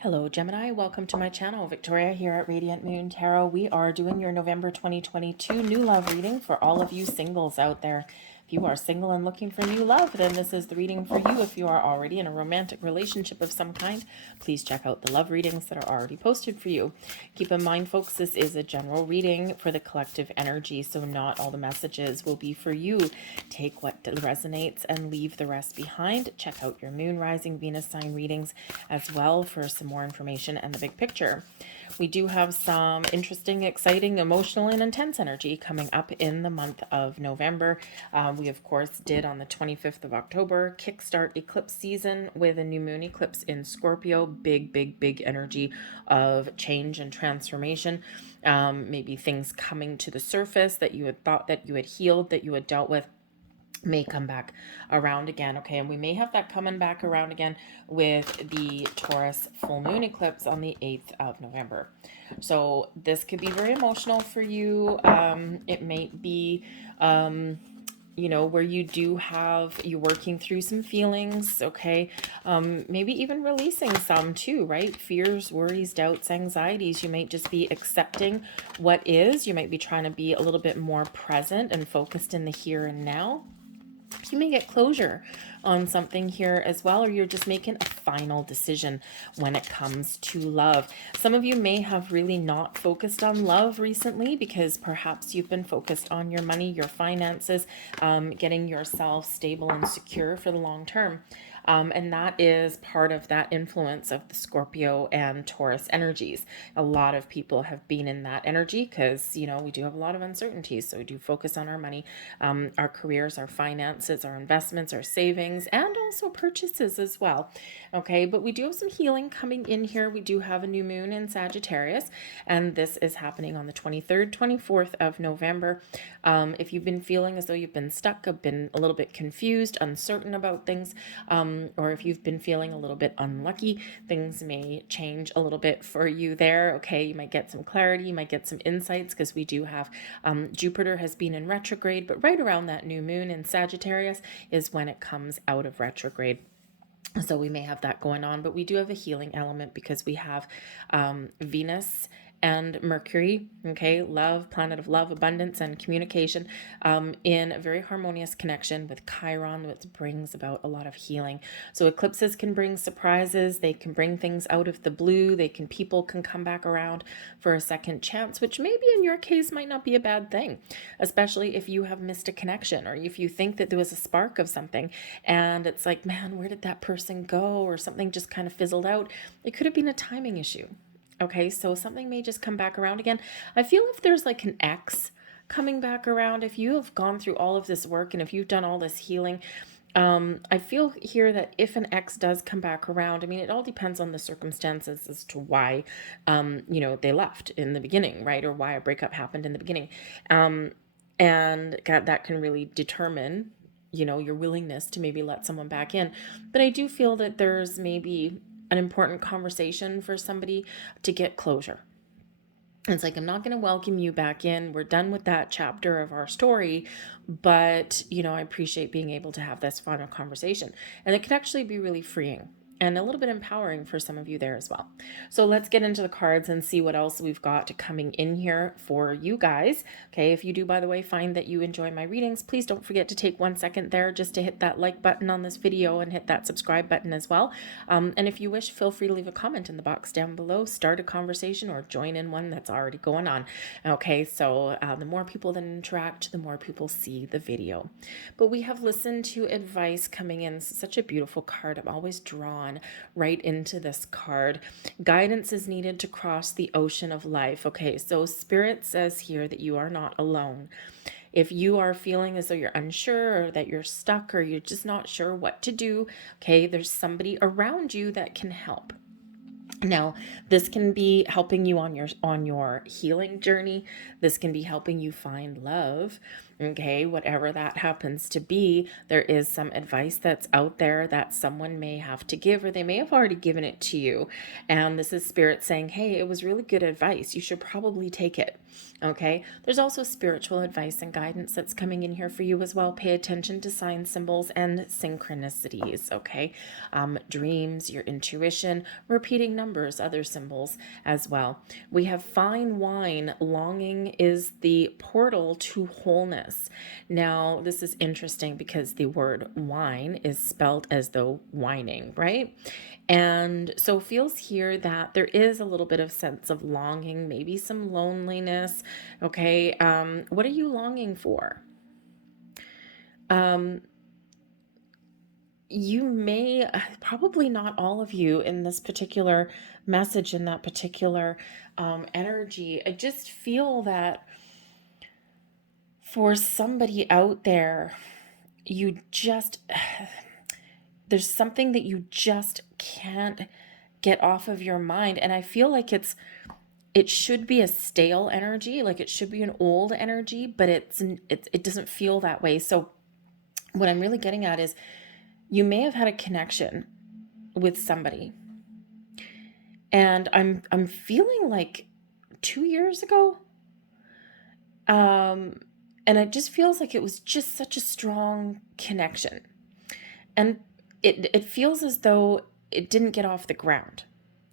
Hello, Gemini. Welcome to my channel. Victoria here at Radiant Moon Tarot. We are doing your November 2022 new love reading for all of you singles out there. If you are single and looking for new love, then this is the reading for you. If you are already in a romantic relationship of some kind, please check out the love readings that are already posted for you. Keep in mind, folks, this is a general reading for the collective energy, so not all the messages will be for you. Take what resonates and leave the rest behind. Check out your moon, rising, Venus sign readings as well for some more information and the big picture. We do have some interesting, exciting, emotional, and intense energy coming up in the month of November. We, of course, did on the 25th of October kickstart eclipse season with a new moon eclipse in Scorpio. Big, big, big energy of change and transformation. Maybe things coming to the surface that you had thought that you had healed, that you had dealt with, may come back around again. Okay, and we may have that coming back around again with the Taurus full moon eclipse on the 8th of November. So this could be very emotional for you. It may be where you do have, you're working through some feelings, okay? Maybe even releasing some too, right? Fears, worries, doubts, anxieties. You might just be accepting what is. You might be trying to be a little bit more present and focused in the here and now. You may get closure on something here as well, or you're just making a final decision when it comes to love. Some of you may have really not focused on love recently because perhaps you've been focused on your money, your finances, getting yourself stable and secure for the long term. And that is part of that influence of the Scorpio and Taurus energies. A lot of people have been in that energy because, we do have a lot of uncertainties. So we do focus on our money, our careers, our finances, our investments, our savings, and also purchases as well. Okay, but we do have some healing coming in here. We do have a new moon in Sagittarius, and this is happening on the 23rd, 24th of November. If you've been feeling as though you've been stuck, have been a little bit confused, uncertain about things, or if you've been feeling a little bit unlucky, things may change a little bit for you there. Okay, you might get some clarity, you might get some insights because we do have Jupiter has been in retrograde, but right around that new moon in Sagittarius is when it comes out of retrograde. So we may have that going on, but we do have a healing element because we have Venus and Mercury, okay, love, planet of love, abundance, and communication, in a very harmonious connection with Chiron, which brings about a lot of healing. So eclipses can bring surprises. They can bring things out of the blue. People can come back around for a second chance, which maybe in your case might not be a bad thing, especially if you have missed a connection or if you think that there was a spark of something and it's like, man, where did that person go? Or something just kind of fizzled out. It could have been a timing issue. Okay, so something may just come back around again. I feel if there's like an ex coming back around, if you have gone through all of this work and if you've done all this healing, I feel here that if an ex does come back around, I mean, it all depends on the circumstances as to why, they left in the beginning, right? Or why a breakup happened in the beginning. And that can really determine, your willingness to maybe let someone back in. But I do feel that there's maybe an important conversation for somebody to get closure. It's like, I'm not going to welcome you back in. We're done with that chapter of our story, but, I appreciate being able to have this final conversation. And it can actually be really freeing and a little bit empowering for some of you there as well. So let's get into the cards and see what else we've got coming in here for you guys. Okay, if you do, by the way, find that you enjoy my readings, please don't forget to take 1 second there just to hit that like button on this video and hit that subscribe button as well. And if you wish, feel free to leave a comment in the box down below, start a conversation, or join in one that's already going on. Okay, so the more people that interact, the more people see the video. But we have listened to advice coming in. Such a beautiful card. I'm always drawn right into this card. Guidance is needed to cross the ocean of life. Okay, so Spirit says here that you are not alone. If you are feeling as though you're unsure or that you're stuck or you're just not sure what to do, okay, there's somebody around you that can help. Now, this can be helping you on your healing journey. This can be helping you find love. Okay, whatever that happens to be, there is some advice that's out there that someone may have to give, or they may have already given it to you. And this is spirit saying, hey, it was really good advice. You should probably take it. Okay, there's also spiritual advice and guidance that's coming in here for you as well. Pay attention to signs, symbols, and synchronicities. Okay, dreams, your intuition, repeating numbers, other symbols as well. We have fine wine. Longing is the portal to wholeness. Now, this is interesting because the word wine is spelled as though whining, right? And so feels here that there is a little bit of sense of longing, maybe some loneliness. Okay. What are you longing for? You may, probably not all of you in this particular message, in that particular energy. I just feel that for somebody out there, you just, there's something that you just can't get off of your mind. And I feel like it should be a stale energy, like it should be an old energy, but it doesn't feel that way. So what I'm really getting at is you may have had a connection with somebody, and I'm feeling like 2 years ago, and it just feels like it was just such a strong connection, and it feels as though it didn't get off the ground.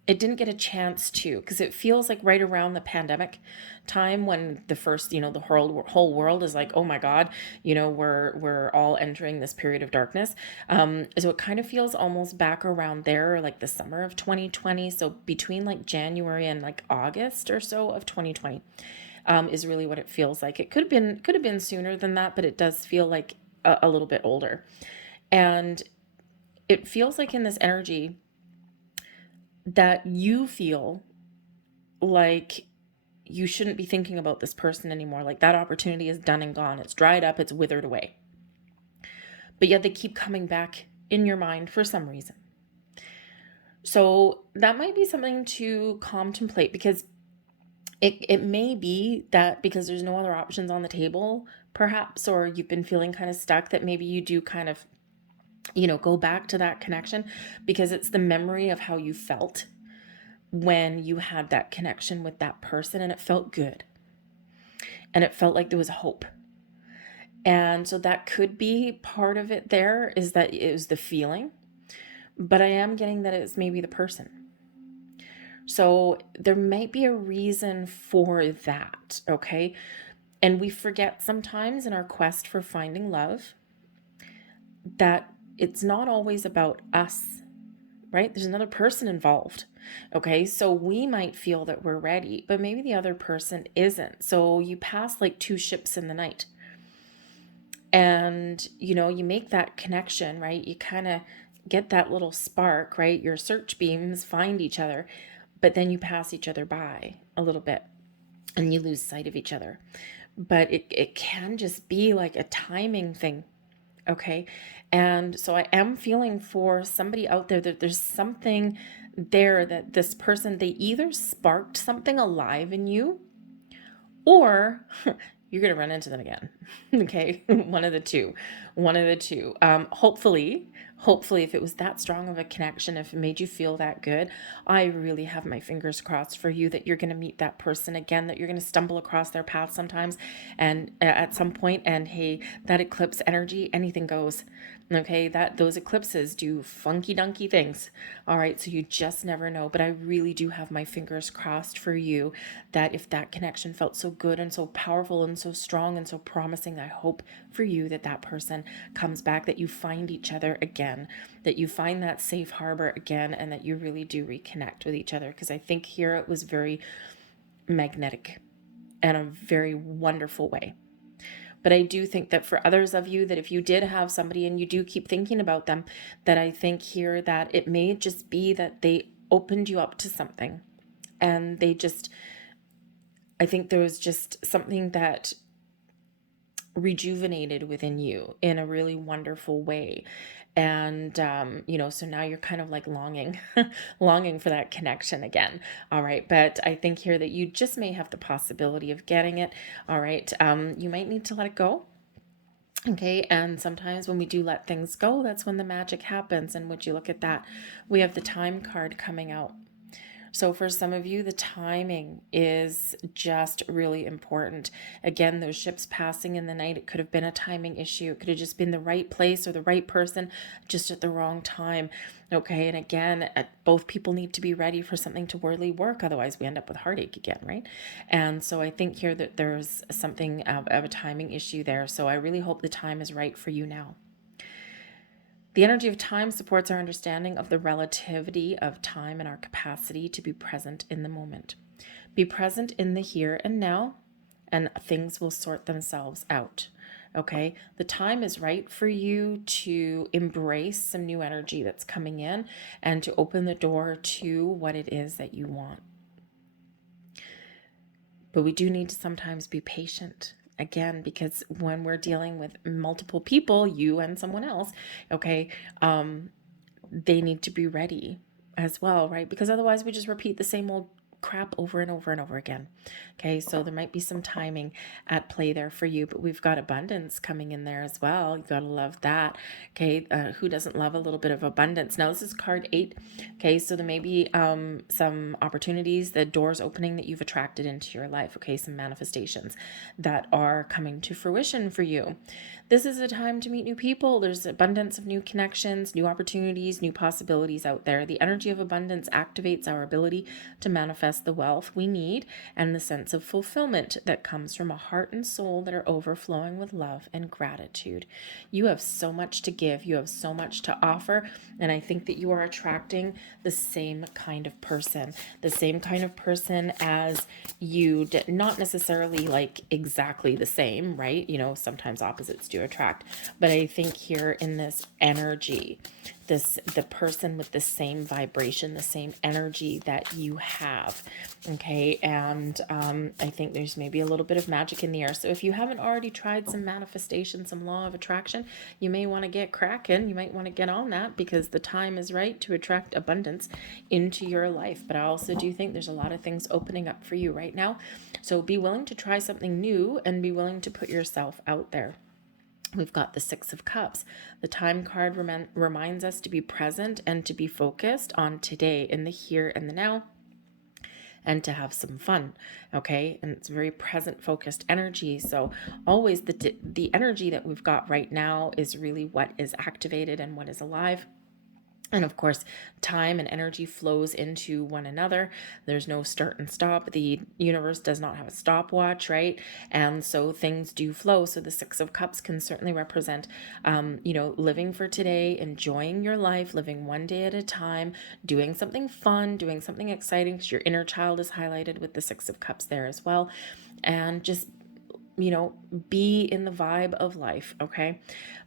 It didn't get a chance to, because it feels like right around the pandemic time when the first, the whole world is like, oh my God, we're all entering this period of darkness. So it kind of feels almost back around there, like the summer of 2020. So between like January and like August or so of 2020, is really what it feels like. It could have been sooner than that, but it does feel like a little bit older. And it feels like in this energy that you feel like you shouldn't be thinking about this person anymore. Like that opportunity is done and gone. It's dried up. It's withered away. But yet they keep coming back in your mind for some reason. So that might be something to contemplate, because it may be that because there's no other options on the table, perhaps, or you've been feeling kind of stuck, that maybe you do kind of go back to that connection, because it's the memory of how you felt when you had that connection with that person, and it felt good, and it felt like there was hope. And so that could be part of it. There is that it was the feeling, but I am getting that it's maybe the person. So there might be a reason for that. Okay. And we forget sometimes in our quest for finding love that it's not always about us, right? There's another person involved. Okay, so we might feel that we're ready, but maybe the other person isn't. So you pass like two ships in the night, and you make that connection, right? You kind of get that little spark, right? Your search beams find each other, but then you pass each other by a little bit and you lose sight of each other. But it can just be like a timing thing. Okay. And so I am feeling for somebody out there that there's something there, that this person, they either sparked something alive in you, or you're going to run into them again. Okay. One of the two. Hopefully, if it was that strong of a connection, if it made you feel that good, I really have my fingers crossed for you that you're going to meet that person again, that you're going to stumble across their path sometimes, and at some point, and hey, that eclipse energy, anything goes. Okay, that those eclipses do funky dunky things. All right, so you just never know. But I really do have my fingers crossed for you that if that connection felt so good and so powerful and so strong and so promising, I hope for you that that person comes back, that you find each other again, that you find that safe harbor again, and that you really do reconnect with each other. Because I think here it was very magnetic in a very wonderful way. But I do think that for others of you, that if you did have somebody and you do keep thinking about them, that I think here that it may just be that they opened you up to something, and I think there was just something that rejuvenated within you in a really wonderful way. And so now you're kind of like longing longing for that connection again. All right, but I think here that you just may have the possibility of getting it. All right, you might need to let it go. Okay, and sometimes when we do let things go, that's when the magic happens. And would you look at that? We have the time card coming out. So for some of you, the timing is just really important. Again, those ships passing in the night, it could have been a timing issue. It could have just been the right place or the right person just at the wrong time. Okay, and again, both people need to be ready for something to really work. Otherwise, we end up with heartache again, right? And so I think here that there's something of a timing issue there. So I really hope the time is right for you now. The energy of time supports our understanding of the relativity of time and our capacity to be present in the moment. Be present in the here and now, and things will sort themselves out. Okay, the time is right for you to embrace some new energy that's coming in and to open the door to what it is that you want. But we do need to sometimes be patient. Again, because when we're dealing with multiple people, you and someone else, okay, they need to be ready as well, right? Because otherwise we just repeat the same old crap over and over and over again. Okay, so there might be some timing at play there for you, but we've got abundance coming in there as well. You got to love that. Okay, who doesn't love a little bit of abundance? Now this is card 8. Okay, so there may be some opportunities, the doors opening that you've attracted into your life. Okay, some manifestations that are coming to fruition for you. This is a time to meet new people. There's abundance of new connections, new opportunities, new possibilities out there. The energy of abundance activates our ability to manifest the wealth we need and the sense of fulfillment that comes from a heart and soul that are overflowing with love and gratitude. You have so much to give. You have so much to offer. And I think that you are attracting the same kind of person, as you did. Not necessarily like exactly the same, right? You know, sometimes opposites do attract, but I think here in this energy, the person with the same vibration, the same energy that you have. Okay, and I think there's maybe a little bit of magic in the air. So if you haven't already tried some manifestation, some law of attraction, you may want to get cracking. You might want to get on that, because the time is right to attract abundance into your life. But I also do think there's a lot of things opening up for you right now. So be willing to try something new and be willing to put yourself out there. We've got the Six of Cups. The time card reminds us to be present and to be focused on today, in the here and the now, and to have some fun. Okay, and it's very present focused energy. So always the energy that we've got right now is really what is activated and what is alive. And of course, time and energy flows into one another. There's no start and stop. The universe does not have a stopwatch, right? And so things do flow. So the Six of Cups can certainly represent, living for today, enjoying your life, living one day at a time, doing something fun, doing something exciting, because your inner child is highlighted with the Six of Cups there as well. And just be in the vibe of life, okay?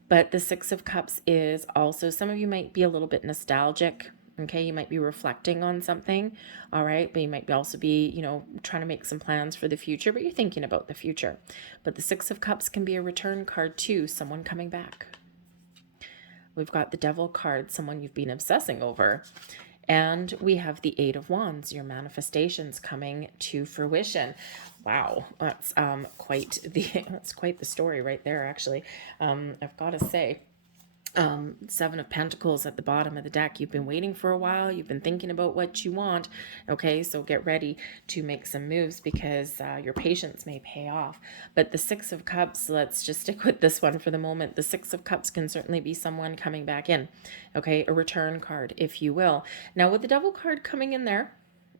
But the Six of Cups is also, some of you might be a little bit nostalgic, okay? You might be reflecting on something, all right? But you might also be, trying to make some plans for the future, but you're thinking about the future. But the Six of Cups can be a return card too, someone coming back. We've got the Devil card, someone you've been obsessing over. And we have the Eight of Wands, your manifestations coming to fruition. Wow, that's quite the story right there, actually. I've got to say. Seven of Pentacles at the bottom of the deck. You've been waiting for a while. You've been thinking about what you want. Okay, so get ready to make some moves, because your patience may pay off. But the Six of Cups, let's just stick with this one for the moment. The Six of Cups can certainly be someone coming back in. Okay, a return card, if you will. Now with the Devil card coming in there,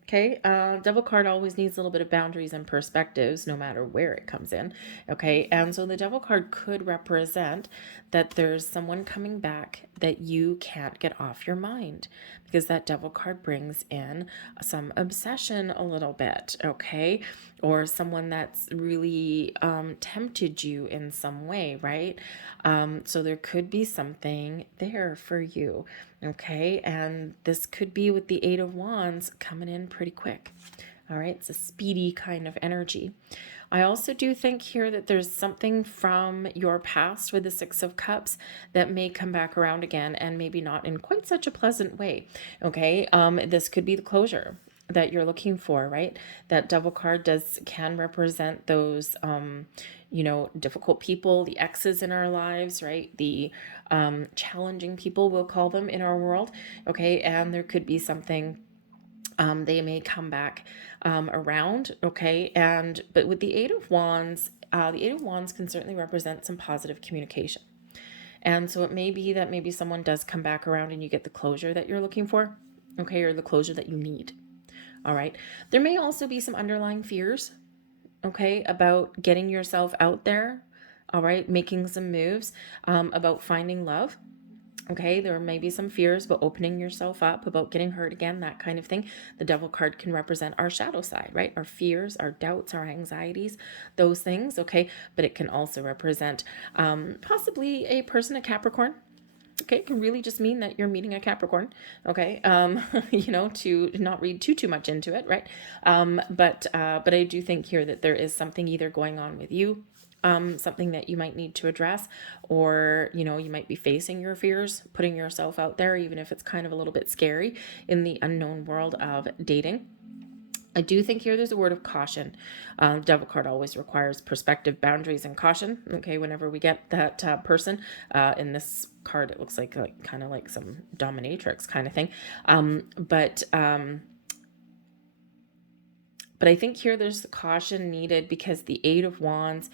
okay, Devil card always needs a little bit of boundaries and perspectives, no matter where it comes in. Okay, and so the Devil card could represent that there's someone coming back that you can't get off your mind, because that Devil card brings in some obsession a little bit, okay, or someone that's really tempted you in some way, right? So there could be something there for you, okay, and this could be with the Eight of Wands coming in pretty quick. All right, it's a speedy kind of energy. I also do think here that there's something from your past with the Six of Cups that may come back around again, and maybe not in quite such a pleasant way. Okay, this could be the closure. that you're looking for, right? That Devil card can represent those, difficult people, the exes in our lives, right? The challenging people, we'll call them in our world, okay? And there could be something, they may come back around, okay? But with the Eight of Wands can certainly represent some positive communication. And so it may be that maybe someone does come back around and you get the closure that you're looking for, okay, or the closure that you need. All right. There may also be some underlying fears, okay, about getting yourself out there, all right, making some moves, about finding love. Okay, there may be some fears about opening yourself up, about getting hurt again, that kind of thing. The Devil card can represent our shadow side, right? Our fears, our doubts, our anxieties, those things, okay? But it can also represent possibly a person, a Capricorn. Okay, it can really just mean that you're meeting a Capricorn, okay? To not read too much into it, right? But I do think here that there is something either going on with you, something that you might need to address, or you might be facing your fears, putting yourself out there, even if it's kind of a little bit scary in the unknown world of dating. I do think here there's a word of caution. Devil card always requires perspective, boundaries, and caution. Okay, whenever we get that person in this card, it looks like kind of like some dominatrix kind of thing. But I think here there's caution needed because the Eight of Wands,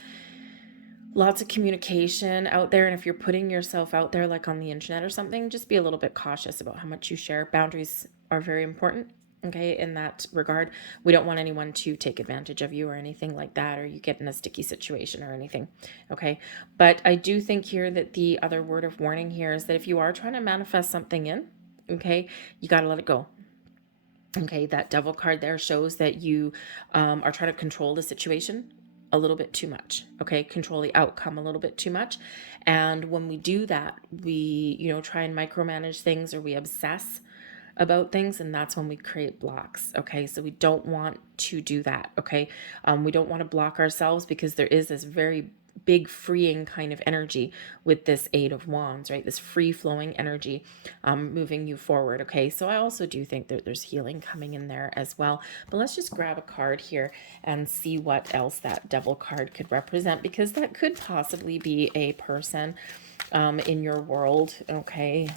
lots of communication out there. And if you're putting yourself out there, like on the internet or something, just be a little bit cautious about how much you share. Boundaries are very important. Okay, in that regard, we don't want anyone to take advantage of you or anything like that, or you get in a sticky situation or anything. Okay, but I do think here that the other word of warning here is that if you are trying to manifest something in, okay, you got to let it go. Okay, that Devil card there shows that you are trying to control the situation a little bit too much. Okay, control the outcome a little bit too much. And when we do that, we, try and micromanage things, or we obsess about things, and that's when we create blocks. Okay, so we don't want to do that. Okay, we don't want to block ourselves because there is this very big freeing kind of energy with this Eight of Wands, right? This free flowing energy moving you forward. Okay, so I also do think that there's healing coming in there as well. But let's just grab a card here and see what else that Devil card could represent, because that could possibly be a person in your world. Okay,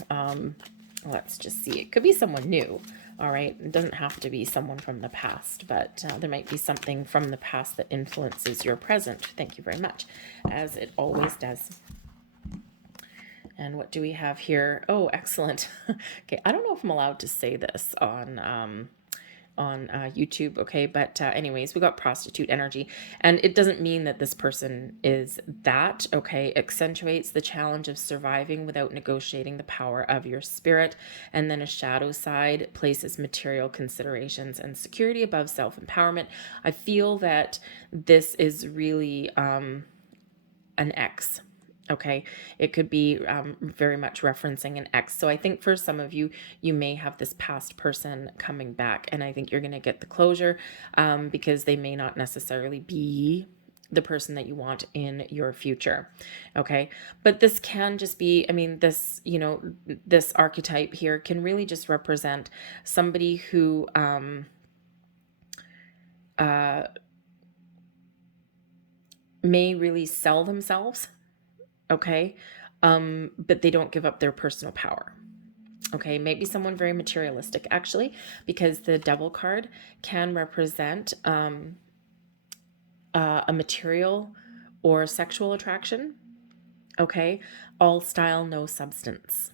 let's just see. It could be someone new. All right. It doesn't have to be someone from the past, but there might be something from the past that influences your present. Thank you very much, as it always does. And what do we have here? Oh, excellent. Okay. I don't know if I'm allowed to say this on YouTube, okay? But anyways, we got prostitute energy, and it doesn't mean that this person is that, okay? Accentuates the challenge of surviving without negotiating the power of your spirit. And then a shadow side places material considerations and security above self-empowerment. I feel that this is really an ex. Okay, it could be very much referencing an ex. So I think for some of you, you may have this past person coming back, and I think you're going to get the closure because they may not necessarily be the person that you want in your future. Okay, but this can just be, I mean, this, this archetype here can really just represent somebody who may really sell themselves. Okay, but they don't give up their personal power. Okay, maybe someone very materialistic, actually, because the Devil card can represent a material or sexual attraction. Okay, all style, no substance.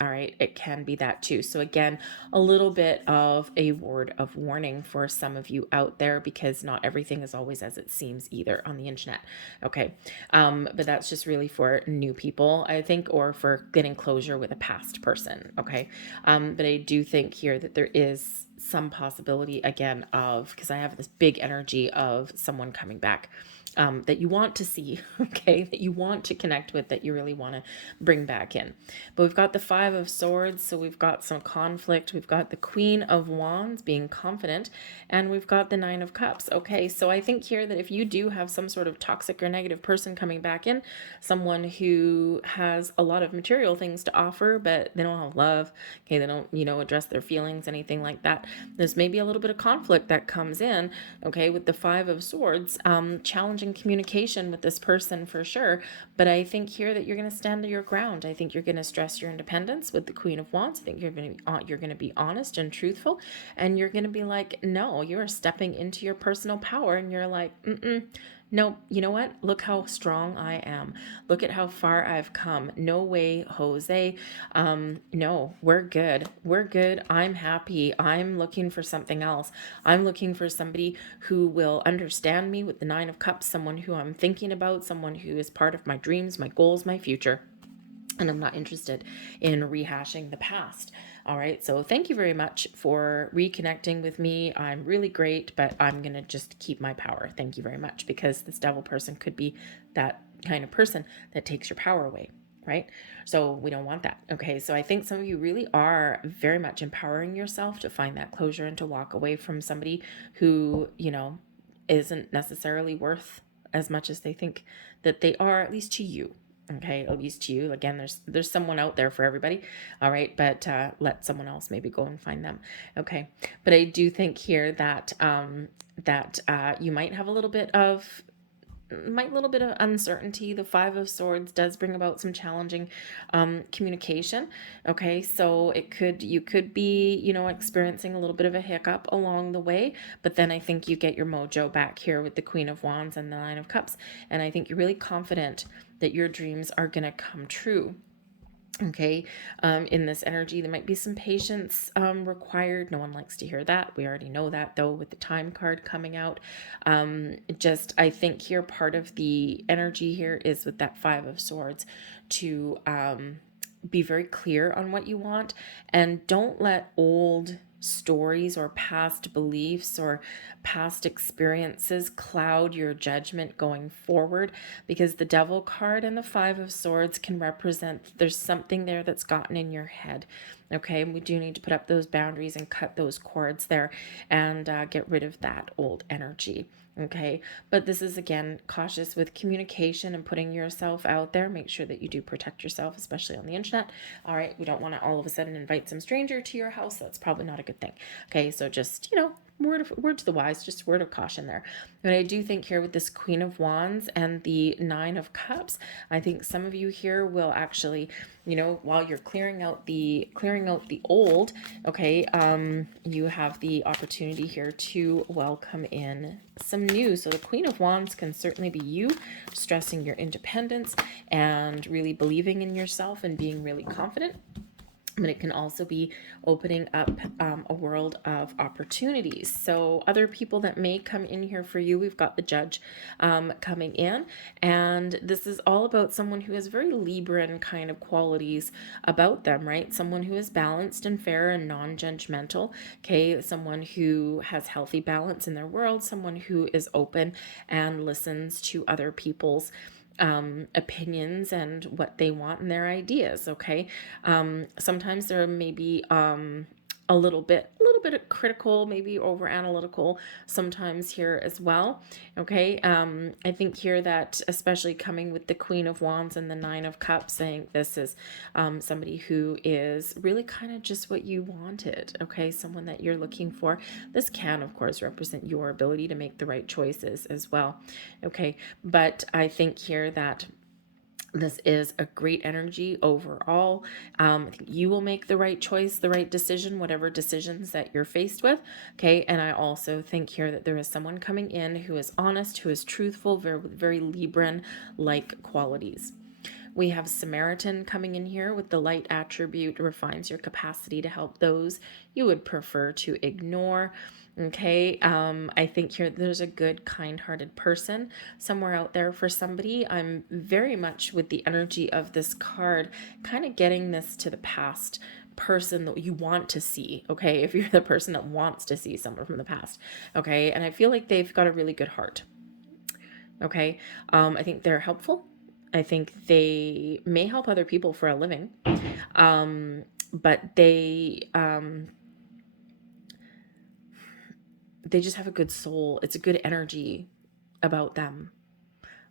All right, it can be that too. So again, a little bit of a word of warning for some of you out there, because not everything is always as it seems either on the internet. Okay, but that's just really for new people, I think, or for getting closure with a past person. Okay, but I do think here that there is some possibility again of, because I have this big energy of someone coming back that you want to see, okay, that you want to connect with, that you really want to bring back in. But we've got the Five of Swords, so we've got some conflict. We've got the Queen of Wands being confident, and we've got the Nine of Cups. Okay, so I think here that if you do have some sort of toxic or negative person coming back in, someone who has a lot of material things to offer, but they don't have love, okay, they don't, address their feelings, anything like that, there's maybe a little bit of conflict that comes in, okay, with the Five of Swords, challenging communication with this person for sure. But I think here that you're going to stand your ground. I think you're going to stress your independence with the Queen of Wands. I think you're going to be honest and truthful, and you're going to be like, no, you're stepping into your personal power, and you're like, no, you know what? Look how strong I am. Look at how far I've come. No way, Jose. No, we're good. We're good. I'm happy. I'm looking for something else. I'm looking for somebody who will understand me with the Nine of Cups, someone who I'm thinking about, someone who is part of my dreams, my goals, my future. And I'm not interested in rehashing the past. All right. So thank you very much for reconnecting with me. I'm really great, but I'm going to just keep my power. Thank you very much, because this devil person could be that kind of person that takes your power away. Right. So we don't want that. Okay. So I think some of you really are very much empowering yourself to find that closure and to walk away from somebody who, isn't necessarily worth as much as they think that they are, at least to you. Okay, at least to you. Again, there's someone out there for everybody. All right, but let someone else maybe go and find them. Okay, but I do think here that you might have a little bit of uncertainty. The Five of Swords does bring about some challenging communication. Okay, so you could be, experiencing a little bit of a hiccup along the way, but then I think you get your mojo back here with the Queen of Wands and the Nine of Cups, and I think you're really confident that your dreams are going to come true. Okay, in this energy, there might be some patience required. No one likes to hear that. We already know that, though, with the Time card coming out. I think here part of the energy here is with that Five of Swords to be very clear on what you want, and don't let old stories or past beliefs or past experiences cloud your judgment going forward, because the Devil card and the Five of Swords can represent there's something there that's gotten in your head. Okay, we do need to put up those boundaries and cut those cords there and get rid of that old energy. Okay, but this is, again, cautious with communication and putting yourself out there. Make sure that you do protect yourself, especially on the internet. All right, we don't want to all of a sudden invite some stranger to your house. That's probably not a good thing. Okay, so just, word to the wise, just word of caution there. But I do think here with this Queen of Wands and the Nine of Cups, I think some of you here will actually, while you're clearing out the old, okay, you have the opportunity here to welcome in some new. So the Queen of Wands can certainly be you stressing your independence and really believing in yourself and being really confident. But it can also be opening up a world of opportunities. So other people that may come in here for you, we've got the Judge coming in. And this is all about someone who has very Libran kind of qualities about them, right? Someone who is balanced and fair and non-judgmental, okay? Someone who has healthy balance in their world, someone who is open and listens to other people's opinions and what they want and their ideas. Okay. Sometimes there may be a little bit of critical, maybe over analytical sometimes here as well. Okay. I think here that especially coming with the Queen of Wands and the Nine of Cups, saying this is somebody who is really kind of just what you wanted. Okay. Someone that you're looking for. This can, of course, represent your ability to make the right choices as well. Okay. But I think here that this is a great energy overall. I think you will make the right choice, the right decision, whatever decisions that you're faced with. Okay. And I also think here that there is someone coming in who is honest, who is truthful, very Libran-like qualities. We have Samaritan coming in here with the light attribute, refines your capacity to help those you would prefer to ignore. Okay, I think here there's a good, kind-hearted person somewhere out there for somebody. I'm very much with the energy of this card, kind of getting this to the past person that you want to see. Okay, if you're the person that wants to see someone from the past. Okay, and I feel like they've got a really good heart. Okay. I think they're helpful. I think they may help other people for a living. But they just have a good soul. It's a good energy about them.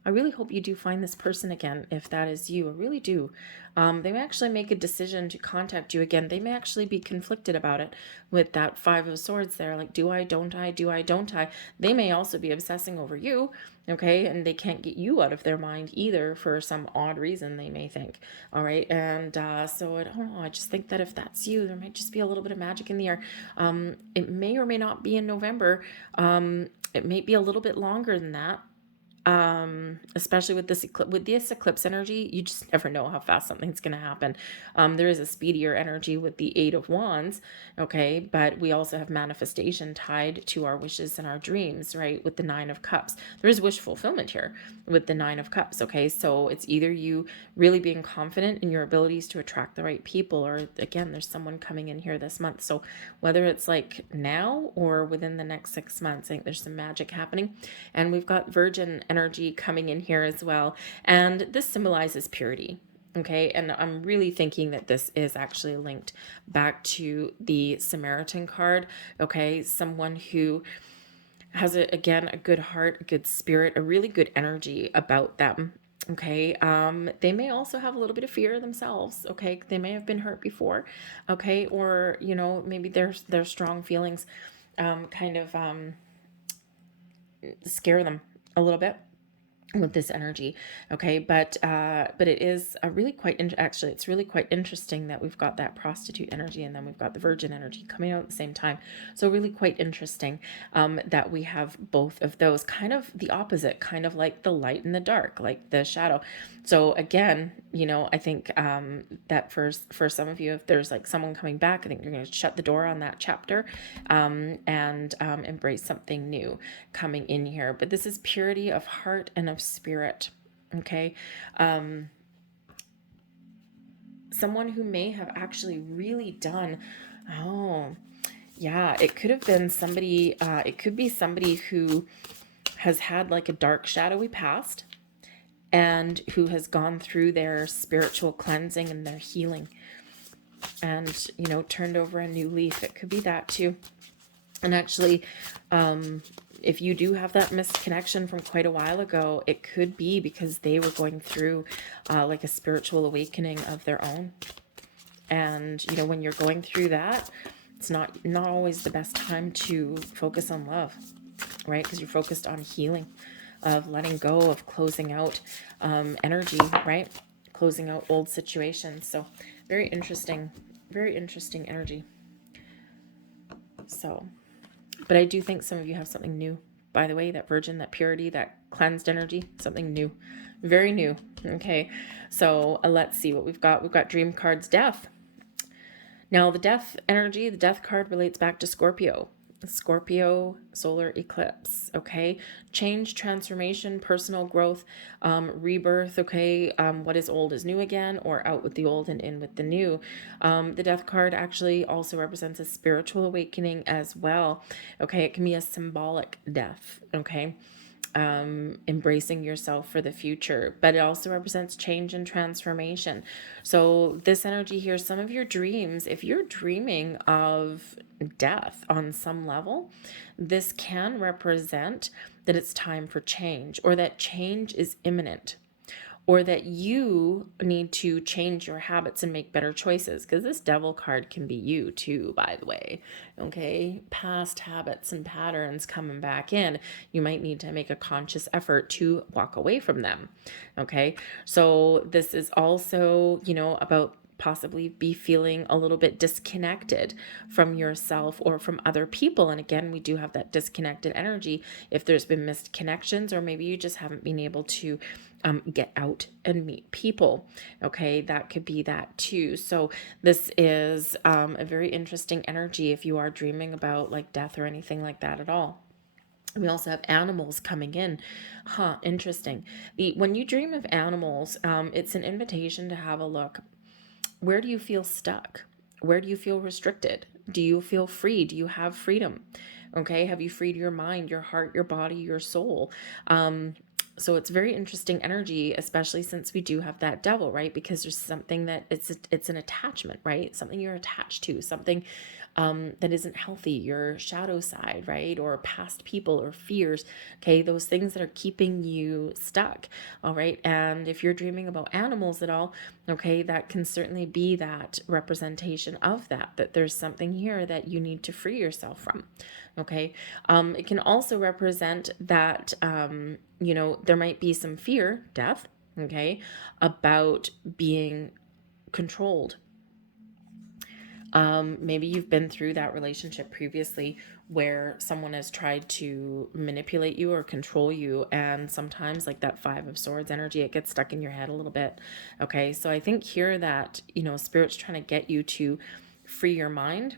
I really hope you do find this person again, if that is you. I really do. They may actually make a decision to contact you again. They may actually be conflicted about it with that Five of Swords there. Like, do I, don't I, do I, don't I? They may also be obsessing over you, okay? And they can't get you out of their mind either for some odd reason, they may think. All right. And so I don't know. I just think that if that's you, there might just be a little bit of magic in the air. It may or may not be in November. It may be a little bit longer than that, especially with this eclipse energy. You just never know how fast something's going to happen. There is a speedier energy with the Eight of Wands, okay, but we also have manifestation tied to our wishes and our dreams, right, with the Nine of Cups. There is wish fulfillment here with the Nine of Cups, okay? So it's either you really being confident in your abilities to attract the right people, or again, there's someone coming in here this month. So whether it's like now or within the next 6 months, I think there's some magic happening. And we've got Virgin energy coming in here as well. And this symbolizes purity. Okay, and I'm really thinking that this is actually linked back to the Samaritan card. Okay, someone who has, again, a good heart, a good spirit, a really good energy about them. Okay, they may also have a little bit of fear themselves. Okay, they may have been hurt before. Okay, or maybe their strong feelings kind of scare them a little bit with this energy. Okay, but it is a really actually it's really quite interesting that we've got that prostitute energy, and then we've got the virgin energy coming out at the same time. So really quite interesting that we have both of those, kind of the opposite, kind of like the light and the dark, like the shadow. So again, I think that for some of you, if there's like someone coming back, I think you're going to shut the door on that chapter and embrace something new coming in here. But this is purity of heart and of spirit. Okay. Someone who may have actually really done, oh yeah, it could have been somebody, it could be somebody who has had like a dark shadowy past and who has gone through their spiritual cleansing and their healing and turned over a new leaf. It could be that too. And actually, if you do have that missed connection from quite a while ago, it could be because they were going through like a spiritual awakening of their own. And when you're going through that, it's not always the best time to focus on love, right? Because you're focused on healing, of letting go, of closing out energy, right? Closing out old situations. So very interesting energy. So, but I do think some of you have something new. By the way, that virgin, that purity, that cleansed energy, something new, very new. Okay, so let's see what we've got. We've got dream cards, death. Now the death energy, the death card relates back to Scorpio. Scorpio solar eclipse. Okay, change, transformation, personal growth, rebirth. Okay, what is old is new again, or out with the old and in with the new. The death card actually also represents a spiritual awakening as well. Okay, it can be a symbolic death. Okay, embracing yourself for the future, but it also represents change and transformation. So this energy here, some of your dreams, if you're dreaming of death on some level, this can represent that it's time for change, or that change is imminent, or that you need to change your habits and make better choices, because this devil card can be you too, by the way. Okay, past habits and patterns coming back in, you might need to make a conscious effort to walk away from them. Okay, so this is also about possibly be feeling a little bit disconnected from yourself or from other people. And again, we do have that disconnected energy if there's been missed connections, or maybe you just haven't been able to get out and meet people. Okay, that could be that too. So this is a very interesting energy if you are dreaming about like death or anything like that at all. We also have animals coming in. Interesting. When you dream of animals, it's an invitation to have a look. Where do you feel stuck? Where do you feel restricted? Do you feel free? Do you have freedom? Okay, have you freed your mind, your heart, your body, your soul? So it's very interesting energy, especially since we do have that devil, right? Because there's something that it's an attachment, right? Something you're attached to, something that isn't healthy, your shadow side, right? Or past people or fears, okay? Those things that are keeping you stuck, all right? And if you're dreaming about animals at all, okay, that can certainly be that representation of that there's something here that you need to free yourself from, okay? It can also represent that, you know, there might be some fear, death, okay, about being controlled. Maybe you've been through that relationship previously where someone has tried to manipulate you or control you. And sometimes, like that Five of Swords energy, it gets stuck in your head a little bit. Okay. So I think here that, you know, Spirit's trying to get you to free your mind,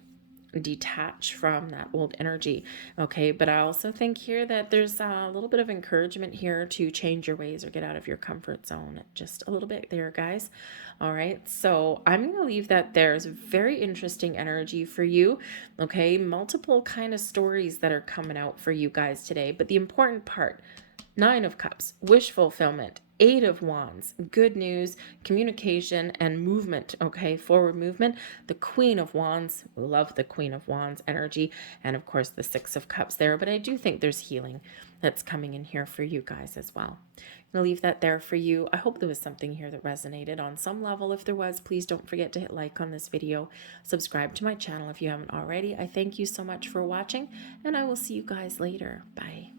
detach from that old energy. Okay, but I also think here that there's a little bit of encouragement here to change your ways or get out of your comfort zone just a little bit there, guys. All right, so I'm going to leave that there. It's very interesting energy for you. Okay, multiple kind of stories that are coming out for you guys today, but the important part, Nine of Cups, wish fulfillment, Eight of Wands, good news, communication, and movement, okay? Forward movement. The Queen of Wands, we love the Queen of Wands energy, and of course the Six of Cups there, but I do think there's healing that's coming in here for you guys as well. I'm going to leave that there for you. I hope there was something here that resonated on some level. If there was, please don't forget to hit like on this video. Subscribe to my channel if you haven't already. I thank you so much for watching, and I will see you guys later. Bye.